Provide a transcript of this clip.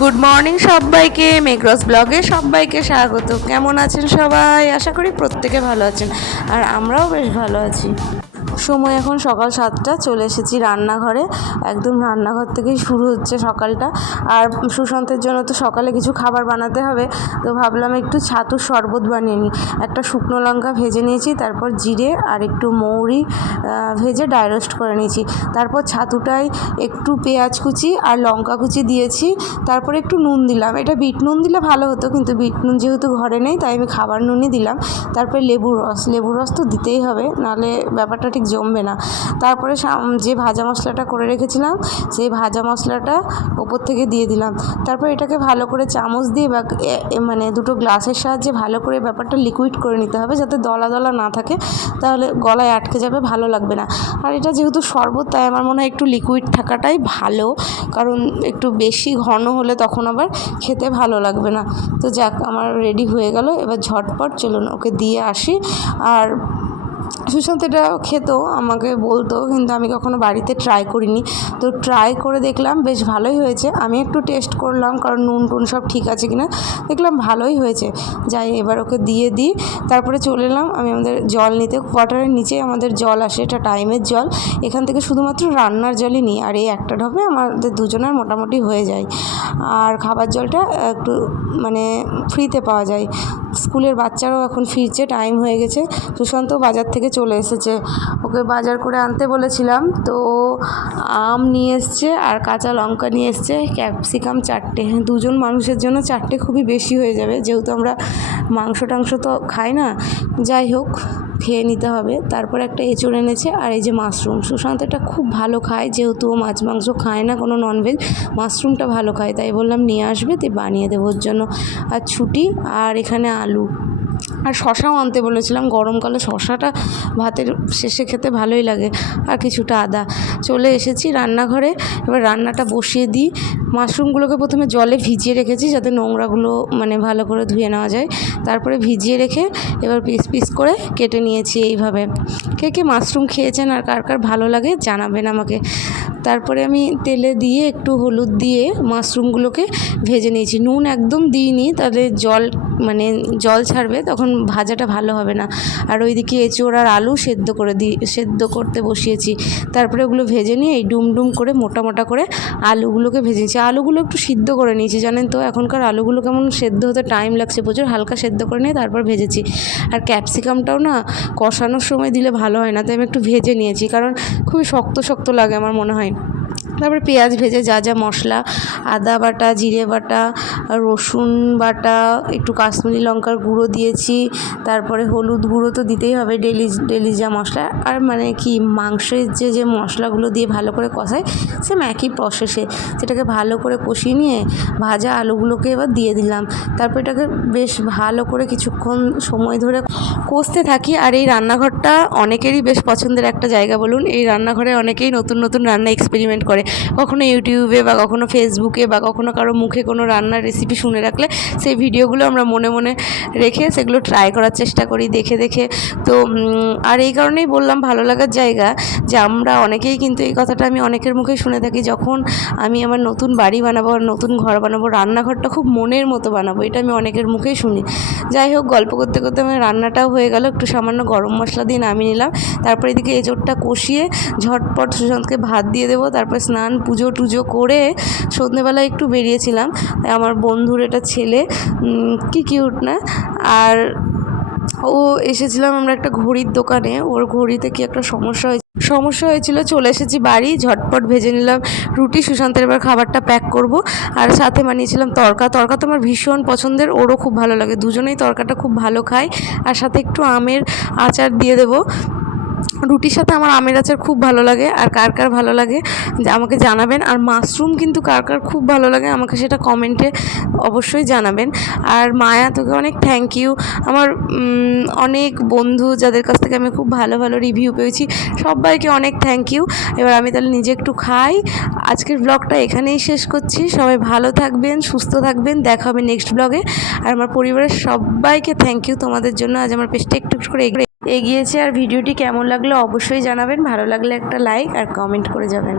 Good morning সবাইকে মেঘরস ব্লগে সবাইকে স্বাগত। কেমন আছেন সবাই? আশা করি প্রত্যেকে ভালো আছেন। আর আমরাও বেশ ভালো আছি। সময় এখন সকাল সাতটা, চলে এসেছি রান্নাঘরে। একদম রান্নাঘর থেকেই শুরু হচ্ছে সকালটা। আর সুশান্তের জন্য তো সকালে কিছু খাবার বানাতে হবে। তো ভাবলাম একটু ছাতুর শরবত বানিয়ে নিই। একটা শুকনো লঙ্কা ভেজে নিয়েছি, তারপর জিরে আর একটু মৌরি ভেজে ড্রাই রোস্ট করে নিয়েছি। তারপর ছাতুটায় একটু পেঁয়াজ কুচি আর লঙ্কা কুচি দিয়েছি। তারপরে একটু নুন দিলাম। এটা বিট নুন দিলে ভালো হতো, কিন্তু বিট নুন যেহেতু ঘরে নেই, তাই আমি খাবার নুনই দিলাম। তারপরে লেবুর রস লেবুর রস তো দিতেই হবে, নাহলে ব্যাপারটা ঠিক জমবে না। তারপরে যে ভাজা মশলাটা করে রেখেছিলাম, সেই ভাজা মশলাটা ওপর থেকে দিয়ে দিলাম। তারপর এটাকে ভালো করে চামচ দিয়ে বা মানে দুটো গ্লাসের সাহায্যে ভালো করে ব্যাপারটা লিকুইড করে নিতে হবে যাতে দলা দলা না থাকে, তাহলে গলায় আটকে যাবে, ভালো লাগবে না। আর এটা যেহেতু শরবত, তাই আমার মনে হয় একটু লিকুইড থাকাটাই ভালো, কারণ একটু বেশি ঘন হলে তখন আবার খেতে ভালো লাগবে না। তো যাক, আমার রেডি হয়ে গেল, এবার ঝটপট চলুন ওকে দিয়ে আসি। আর সুশান্ত এটা খেত, আমাকে বলতো, কিন্তু আমি কখনো বাড়িতে ট্রাই করিনি। তো ট্রাই করে দেখলাম, বেশ ভালোই হয়েছে। আমি একটু টেস্ট করলাম, কারণ নুন টুন সব ঠিক আছে কিনা। দেখলাম ভালোই হয়েছে। যাই, এবার ওকে দিয়ে দিই। তারপরে চলে এলাম, আমি আমাদের জল নিতে। কোয়ার্টারের নিচে আমাদের জল আসে, এটা টাইমের জল। এখান থেকে শুধুমাত্র রান্নার জলই নিই, আর এই একটা ঢপে আমাদের দুজনের মোটামুটি হয়ে যায়। আর খাবার জলটা একটু মানে ফ্রিতে পাওয়া যায়। স্কুলের বাচ্চারাও এখন ফিরছে টাইম হয়ে গেছে। সুশান্ত বাজার থেকে চলে এসেছে। ওকে বাজার করে আনতে বলেছিলাম, তো আম নিয়ে এসছে আর কাঁচা লঙ্কা নিয়ে এসছে। ক্যাপসিকাম চারটে। দুজন মানুষের জন্য চারটে খুবই বেশি হয়ে যাবে। যেহেতু আমরা মাংস টাংস তো খাই না। যাই হোক খেয়ে নিতে হবে। তারপর একটা এঁচড় এনেছে আর এই যে মাশরুম। সুশান্ত এটা খুব ভালো খায়, যেহেতু ও মাছ মাংস খায় না কোনো ননভেজ মাশরুমটা ভালো খায়, তাই বললাম নিয়ে আসবে তুই বানিয়ে দেবো ওর জন্য। আর ছুটি, আর এখানে আলু। আর শশাও আনতে বলেছিলাম, গরমকালে শশাটা ভাতের শেষে খেতে ভালোই লাগে, আর কিছুটা আদা। চলে এসেছি রান্নাঘরে, এবার রান্নাটা বসিয়ে দিই। মাশরুমগুলোকে প্রথমে জলে ভিজিয়ে রেখেছি যাতে নোংরাগুলো মানে ভালো করে ধুয়ে নেওয়া যায়। তারপরে ভিজিয়ে রেখে এবার পিস পিস করে কেটে নিয়েছি এইভাবে। কে কে মাশরুম খেয়েছেন আর কার কার ভালো লাগে জানাবেন আমাকে। তারপরে আমি তেলে দিয়ে একটু হলুদ দিয়ে মাশরুমগুলোকে ভেজে নিয়েছি। নুন একদম দিইনি, তাদের জল মানে জল ছাড়বে, তখন ভাজাটা ভালো হবে না। আর ওইদিকে এঁচোড় আর আলু সেদ্ধ করে দিই সেদ্ধ করতে বসিয়েছি। তারপরে ওগুলো ভেজে নিয়ে এই ডুম ডুম করে মোটা মোটা করে আলুগুলোকে ভেজেছি। আলুগুলো একটু সিদ্ধ করে নিয়েছি, জানেন তো? এখনকার আলুগুলো কেমন সেদ্ধ হতে টাইম লাগছে প্রচুর। হালকা সেদ্ধ করে নিয়ে তারপর ভেজেছি। আর ক্যাপসিকামটাও না কষানোর সময় দিলে ভালো হয় না, তাই আমি একটু ভেজে নিয়েছি। কারণ খুবই শক্ত শক্ত লাগে আমার মনে হয়। তারপরে পেঁয়াজ ভেজে যা যা মশলা, আদা বাটা, জিরে বাটা, রসুন বাটা, একটু কাশ্মীরি লঙ্কার গুঁড়ো দিয়েছি, তারপরে হলুদ গুঁড়ো তো দিতেই হবে ডেলি ডেলি যা মশলা, আর মানে কি মাংসের যে যে মশলাগুলো দিয়ে ভালো করে কষায় সেম একই প্রসেসে সেটাকে ভালো করে কষিয়ে নিয়ে ভাজা আলুগুলোকে এবার দিয়ে দিলাম। তারপর এটাকে বেশ ভালো করে কিছুক্ষণ সময় ধরে কষতে থাকি, আর এই রান্নাঘরটা অনেকেরই বেশ পছন্দের একটা জায়গা বলুন। এই রান্নাঘরে অনেকেই নতুন নতুন রান্না এক্সপেরিমেন্ট করে। কখনো ইউটিউবে বা কখনো ফেসবুকে বা কখনো কারও মুখে কোনো রান্নার রেসিপি শুনে রাখলে সেই ভিডিওগুলো আমরা মনে মনে রেখে সেগুলো ট্রাই করার চেষ্টা করি, দেখে দেখে। তো আর এই কারণেই বললাম ভালো লাগার জায়গা যে আমরা অনেকেই কিন্তু এই কথাটা আমি অনেকের মুখে শুনে থাকি, যখন আমি আমার নতুন বাড়ি বানাবো আর নতুন ঘর বানাবো, রান্নাঘরটা খুব মনের মতো বানাবো, এটা আমি অনেকের মুখেই শুনি। যাই হোক, গল্প করতে করতে আমার রান্নাটাও হয়ে গেল, একটু সামান্য গরম মশলা দিয়ে নামিয়ে নিলাম। তারপর এদিকে এঁচোড়টা কষিয়ে ঝটপট সুশান্তকে ভাত দিয়ে দেবো, তারপর স্নান পুজো টুজো করে সন্ধ্যেবেলায় একটু বেরিয়েছিলাম। আমার বন্ধুর এটা ছেলে কি কিউট না? আর ও এসেছিলাম আমরা একটা ঘড়ির দোকানে। ওর ঘড়িতে কি একটা সমস্যা হয়েছে? সমস্যা হয়েছিল, চলে এসেছি বাড়ি, ঝটপট ভেজে নিলাম রুটি। সুশান্তের এবার খাবারটা প্যাক করব। আর সাথে বানিয়েছিলাম তরকা। তরকা তো আমার ভীষণ পছন্দের, ওরও খুব ভালো লাগে। দুজনেই তরকাটা খুব ভালো খায়। আর সাথে একটু আমের আচার দিয়ে দেবো। রুটির সাথে আমার আমের আচার খুব ভালো লাগে আর কার কার ভালো লাগে আমাকে জানাবেন। আর মাশরুম কিন্তু কার কার খুব ভালো লাগে আমাকে সেটা কমেন্টে অবশ্যই জানাবেন। আর মায়া, তোকে অনেক থ্যাংক ইউ আমার অনেক বন্ধু যাদের কাছ থেকে আমি খুব ভালো ভালো রিভিউ পেয়েছি, সবাইকে অনেক থ্যাংক ইউ এবার আমি তাহলে নিজে একটু খাই। আজকের ব্লগটা এখানেই শেষ করছি। সবাই ভালো থাকবেন, সুস্থ থাকবেন। দেখা হবে নেক্সট ব্লগে আর আমার পরিবারের সবাইকে থ্যাংক ইউ তোমাদের জন্য। আজ আমার পেজটা একটু করে এগিয়েছে আর ভিডিওটি কেমন লাগল অবশ্যই জানাবেন। ভালো লাগলে একটা লাইক আর কমেন্ট করে যাবেন।